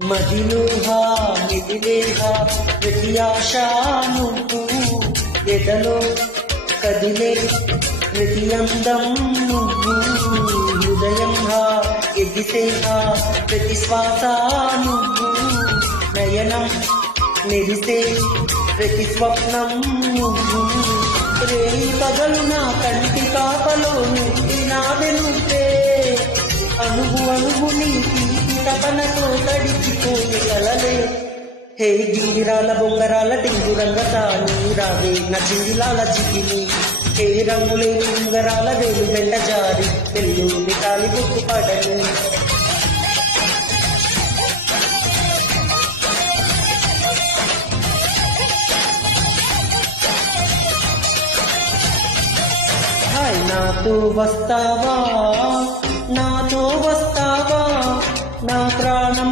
మదిలోహా మిదిలేహా ప్రతి ఆశా నువ్వు ఎదలో కదిలే ప్రతి అందం నువ్వు హృదయంగా ఎగిసేహా ప్రతి శ్వాస నువ్వు నయనం మెరిసే ప్రతి స్వప్నం నువ్వు రేయి పగలు నా కంటి కాపలో నింపినావె నువ్వే అణువు అణువు నీ తీపి తపనతో తడిచిపోయే కలలే హే గింగిరాల బొంగరాల టింగు రంగతాని రావే నా చింగిలాల జిగిని హే రంగులేని ఉంగరాల వేలు వెంట జారి వెల్లుని కాలి బొక్కు పడని నాతో వస్తావా నాతో వస్తావా నా ప్రాణం